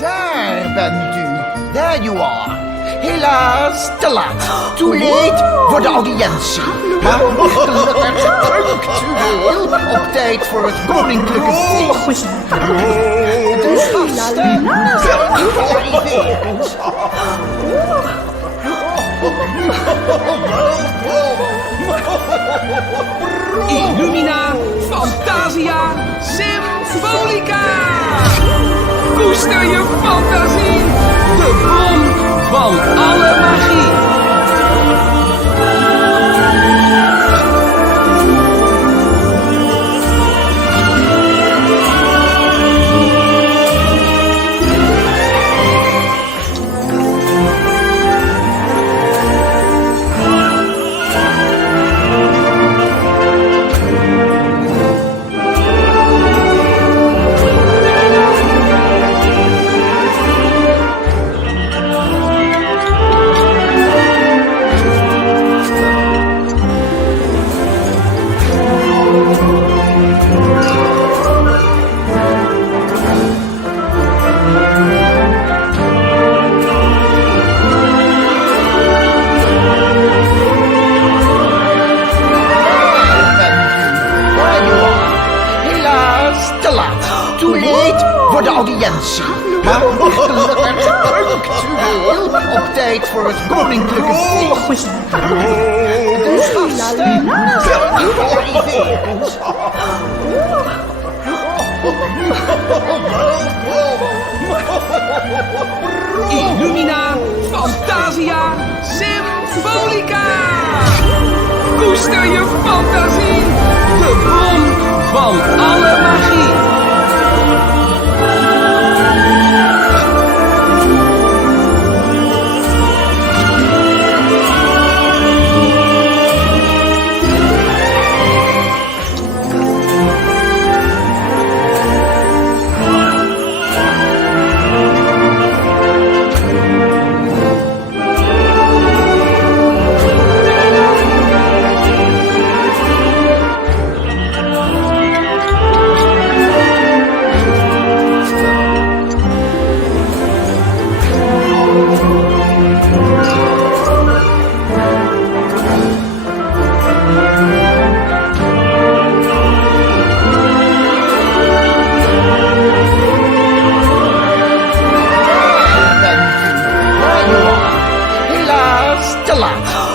Daar bent u. There you are. Helaas te laat. Too late voor de audiëntie. Maar gelukkig punctueel op tijd voor het koninklijke feest. De gasten zijn gearriveerd. Illumina, Fantasia, Symbolica. Koester je fantasie, de bron van alle magie. Voor de audiëntie. Maar gelukkig punctueel op tijd voor het koninklijke feest. De gasten zijn gearriveerd. Illumina, Fantasia, Symbolica. Koester je fantasie, de bron van alle magie.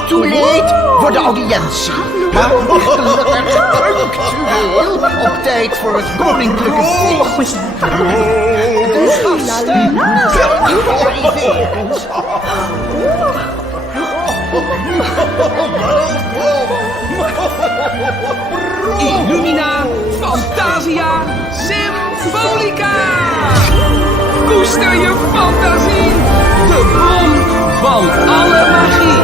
Too late voor de audiëntie. Maar gelukkig punctueel op tijd voor het koninklijke feest. De gasten zijn gearriveerd. Illumina, Fantasia, Symbolica. Koester je fantasie, de bron van alle magie.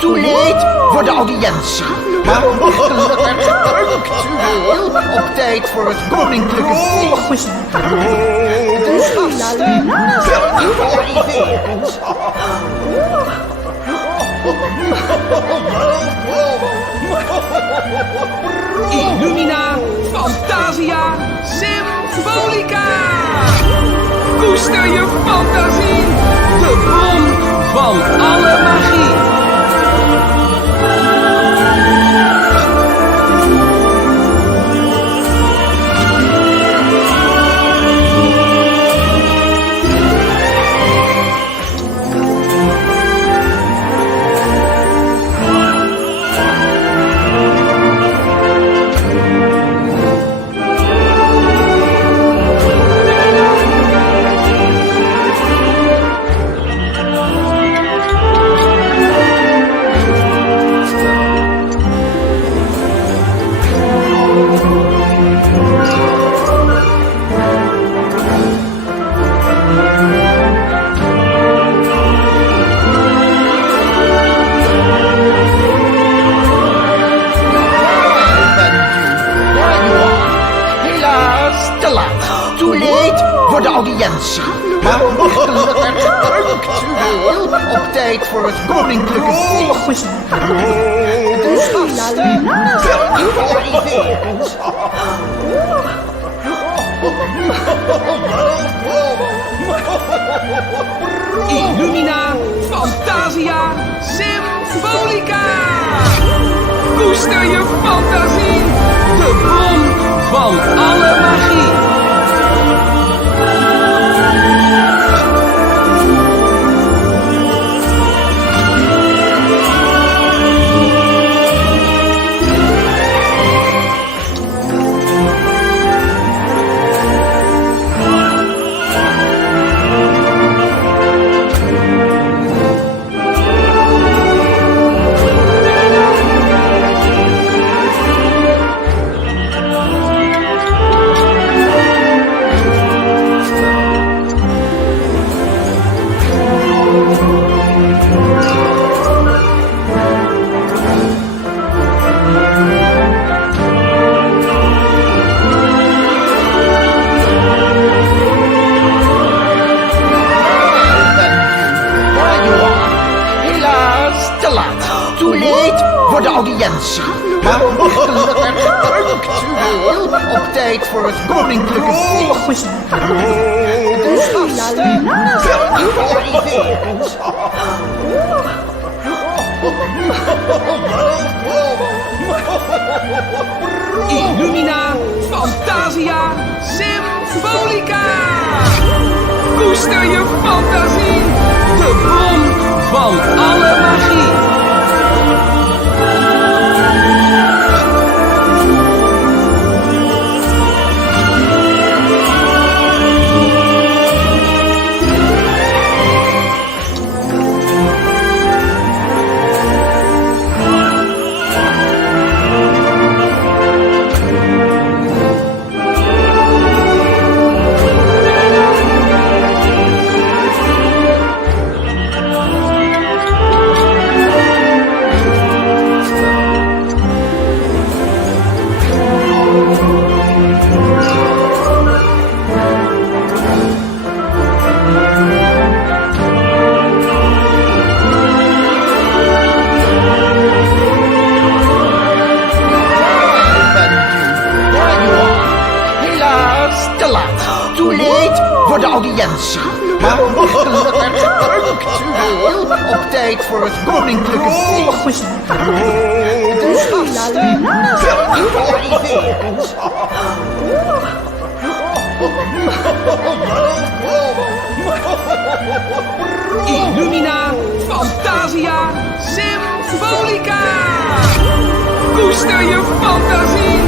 Too late voor de audiëntie. Maar gelukkig punctueel op tijd voor het koninklijke feest. De gasten zijn gearriveerd. Illumina, Fantasia, Symbolica. Koester je fantasie, de bron van alle magie. audiëntie. Maar gelukkig punctueel op tijd voor het koninklijke feest. De gasten zijn gearriveerd. Illumina, Fantasia, Symbolica. Koester je fantasie, de bron van alle magie. Voor de audiëntie. Maar gelukkig punctueel op tijd voor het koninklijke feest. De gasten zijn gearriveerd. Illumina, Fantasia, Symbolica. Koester je fantasie, de bron van alle magie. Voor de audiëntie. Maar gelukkig punctueel op tijd voor het koninklijke feest. De gasten zijn gearriveerd. Illumina, Fantasia, Symbolica. Koester je fantasie,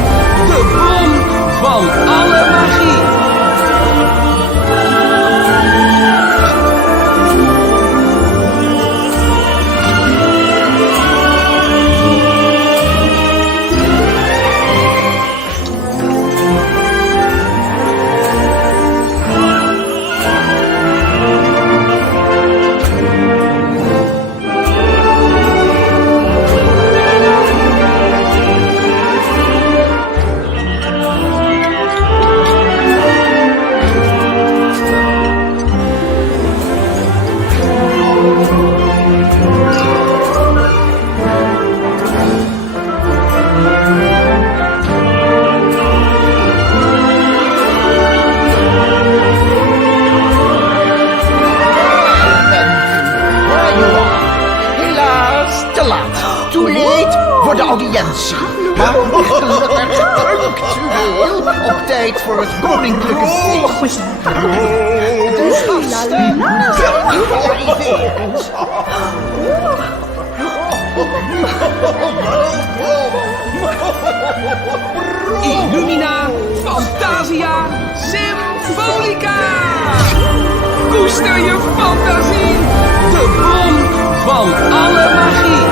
de bron van alle magie. Voor de audiëntie. Maar gelukkig punctueel op tijd voor het koninklijke feest. De gasten zijn gearriveerd. Illumina, Fantasia, Symbolica. Koester je fantasie, de bron van alle magie.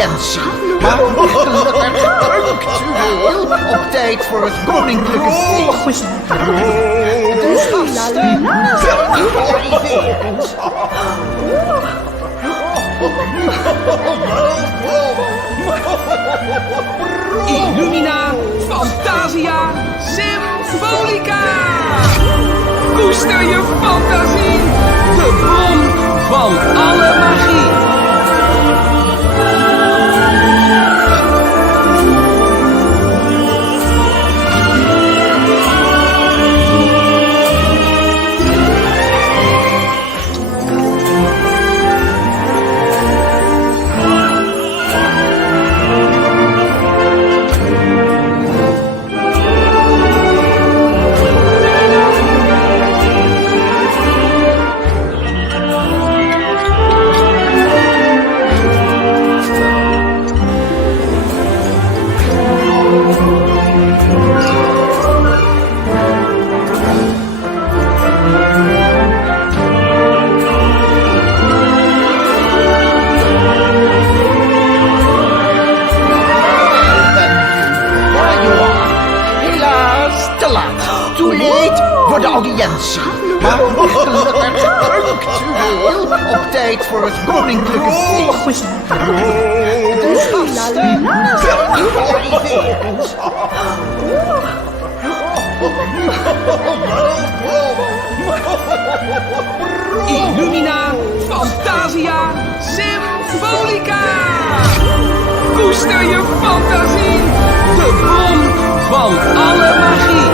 audiëntie. Maar gelukkig punctueel op tijd voor het koninklijke feest. De gasten zijn gearriveerd. Illumina, Fantasia, Symbolica. Koester je fantasie, de bron van alle magie. Voor de audiëntie. Maar gelukkig punctueel op tijd voor het koninklijke feest. De gasten zijn gearriveerd. Illumina, Fantasia, Symbolica. Koester je fantasie, de bron van alle magie.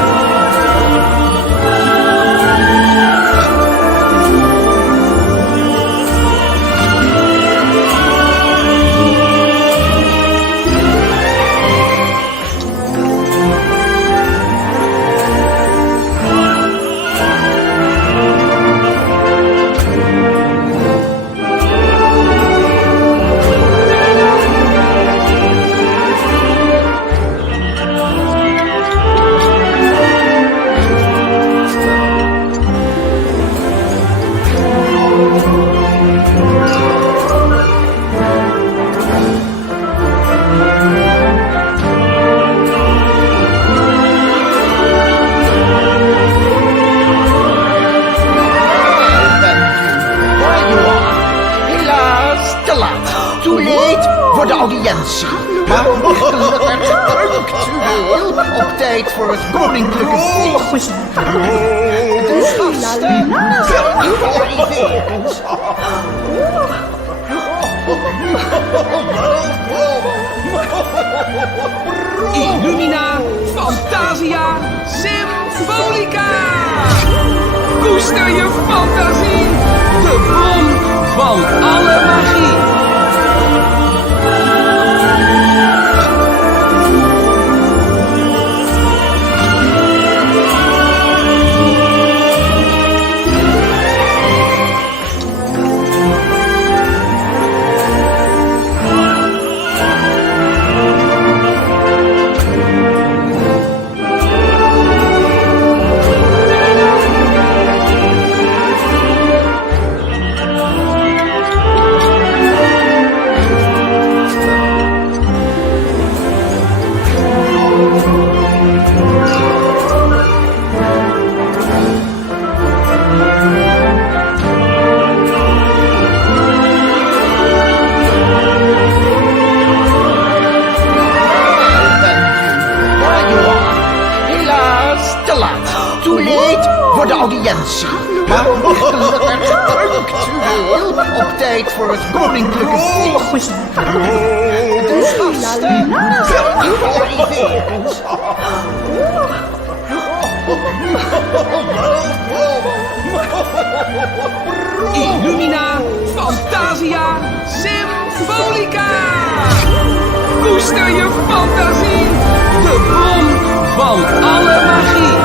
Voor de audiëntie. Maar gelukkig punctueel op tijd voor het koninklijke feest. De gasten zijn gearriveerd. Illumina, Fantasia, Symbolica. Koester je fantasie, de bron van alle magie. Voor de audiëntie. Maar gelukkig punctueel op tijd voor het koninklijke feest. De gasten zijn gearriveerd. Illumina, Fantasia, Symbolica. Koester je fantasie, de bron van alle magie.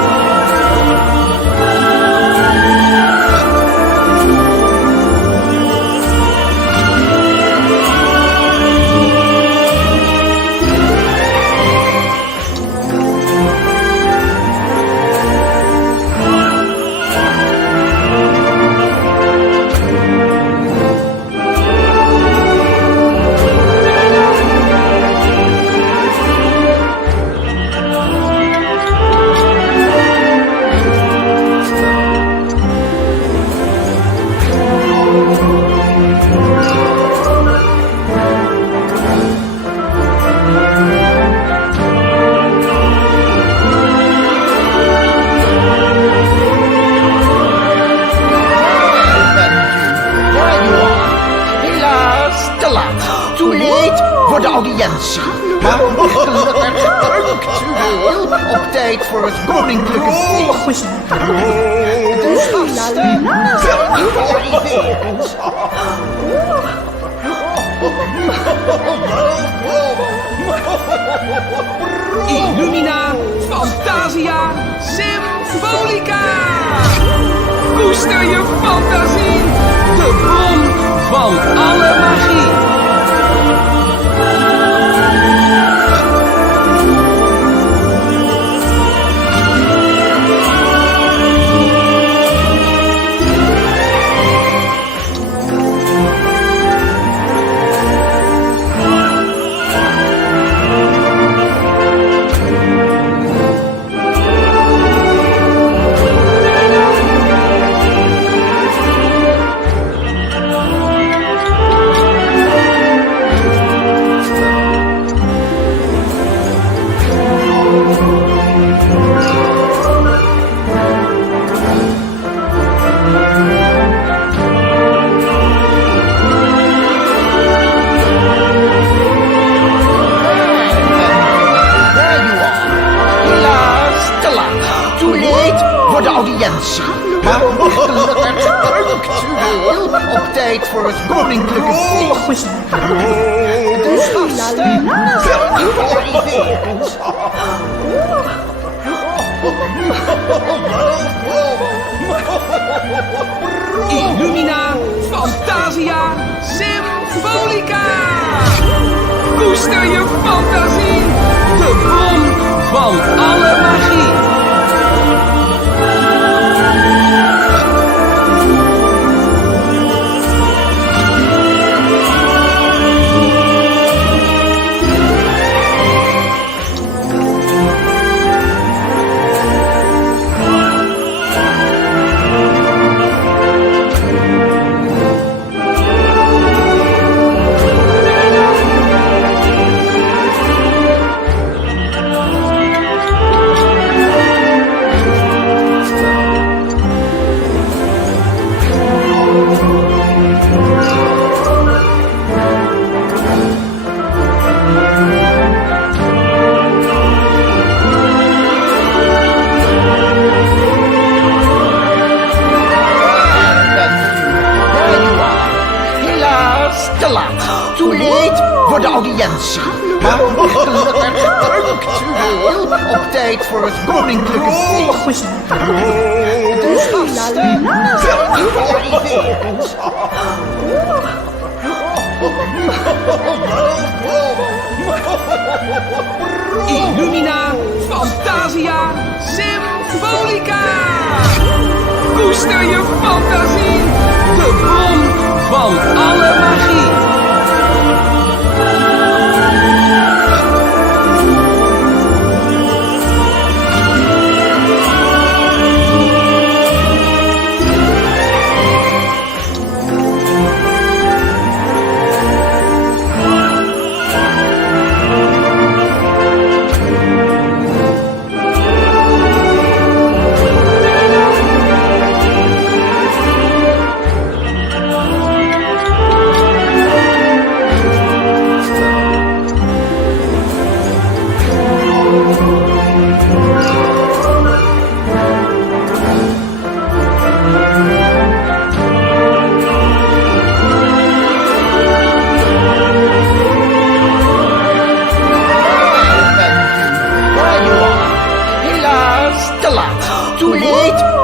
audiëntie. Maar gelukkig punctueel op tijd voor het koninklijke feest. De gasten zijn gearriveerd. Illumina, Fantasia, Symbolica. Koester je fantasie, de bron van alle magie. Voor de audiëntie. Maar gelukkig punctueel op tijd voor het koninklijke feest. De gasten zijn gearriveerd. Illumina, Fantasia, Symbolica. Koester je fantasie, de bron van alle magie. Te laat. Too late voor de audiëntie. Maar gelukkig punctueel op tijd voor het koninklijke feest. De gasten zijn gearriveerd. Illumina, Fantasia, Symbolica. Koester je fantasie, de bron van alle magie.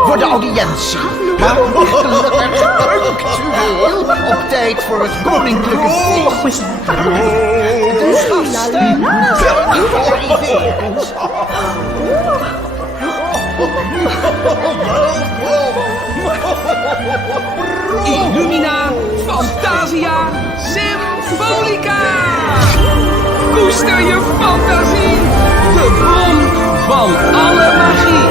Voor de audiëntie. Maar gelukkig punctueel op tijd voor het koninklijke feest. De gasten zijn gearriveerd. Illumina, Fantasia, Symbolica. Koester je fantasie, de bron van alle magie.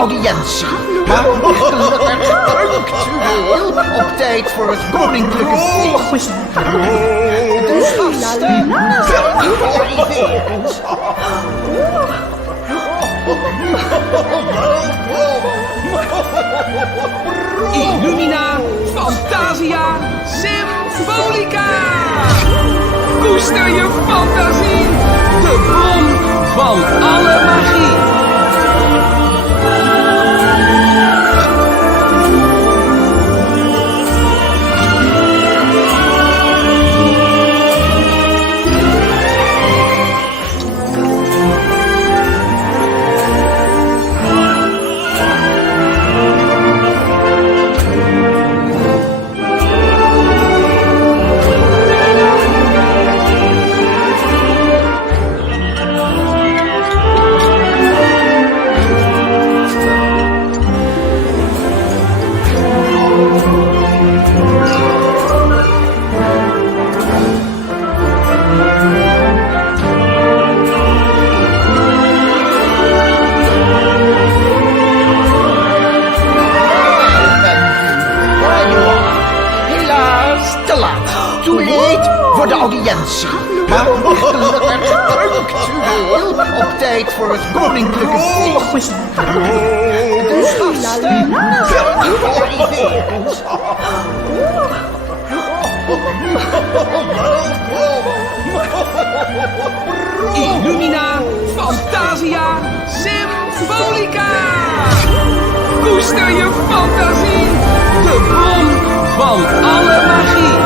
audiëntie. Maar gelukkig punctueel op tijd voor het koninklijke feest. De gasten zijn gearriveerd. Illumina, Fantasia, Symbolica. Koester je fantasie, de bron van alle magie. Too late voor de audiëntie. Maar gelukkig punctueel op tijd voor het koninklijke feest. De gasten zijn gearriveerd. Illumina, Fantasia, Symbolica. Koester je fantasie, de bron van alle magie.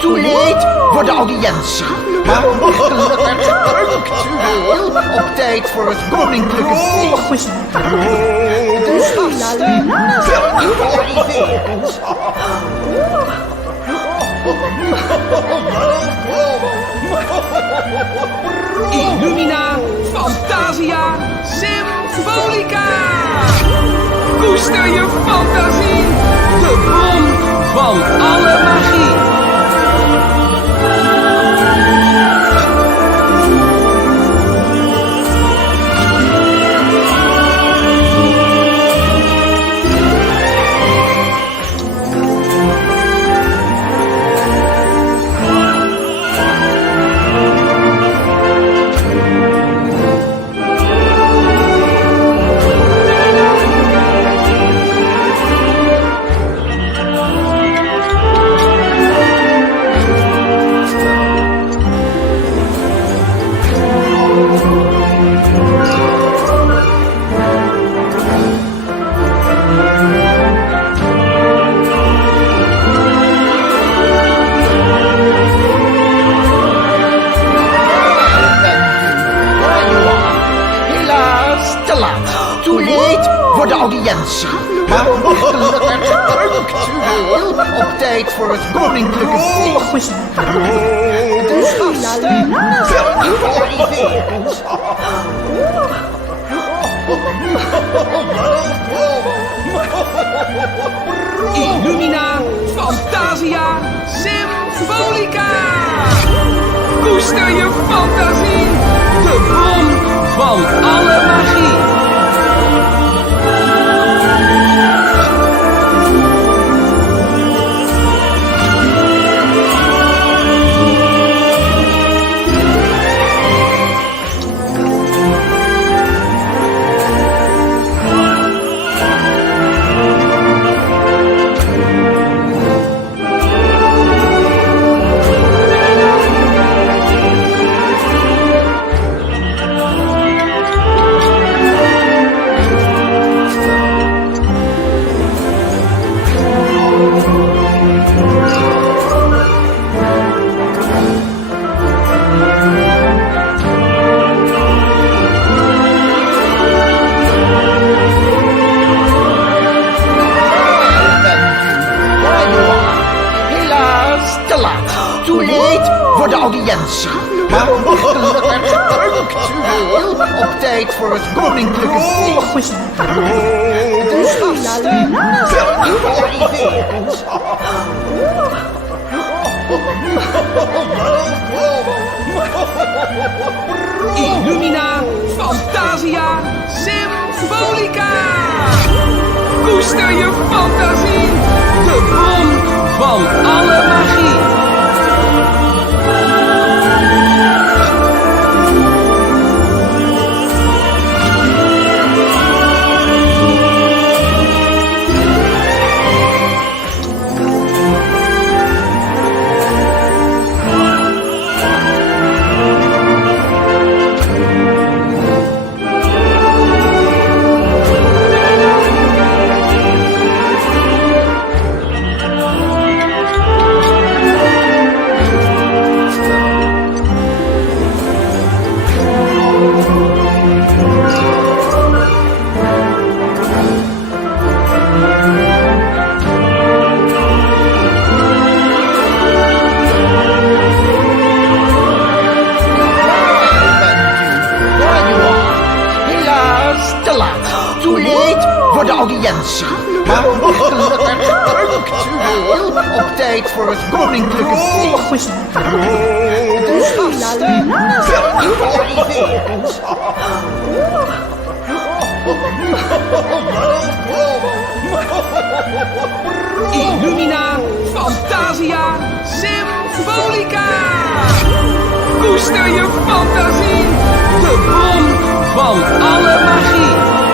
Too late voor de audiëntie. Maar gelukkig punctueel op tijd voor het koninklijke feest. De gasten zijn gearriveerd. Illumina, Fantasia, Symbolica. Koester je fantasie, de bron van alle magie. Too late voor de audiëntie. Maar gelukkig punctueel op tijd voor het koninklijke feest. De gasten zijn gearriveerd. Illumina, Fantasia, Symbolica. Koester je fantasie, de bron van alle magie. voor de audiëntie. Maar gelukkig punctueel op tijd voor het koninklijke feest. De gasten zijn gearriveerd. Illumina, Fantasia, Symbolica. Koester je fantasie, de bron van alle magie. Too late voor de audiëntie. Maar gelukkig punctueel op tijd voor het koninklijke feest. De gasten zijn gearriveerd. Illumina, Fantasia, Symbolica. Koester je fantasie, de bron van alle magie.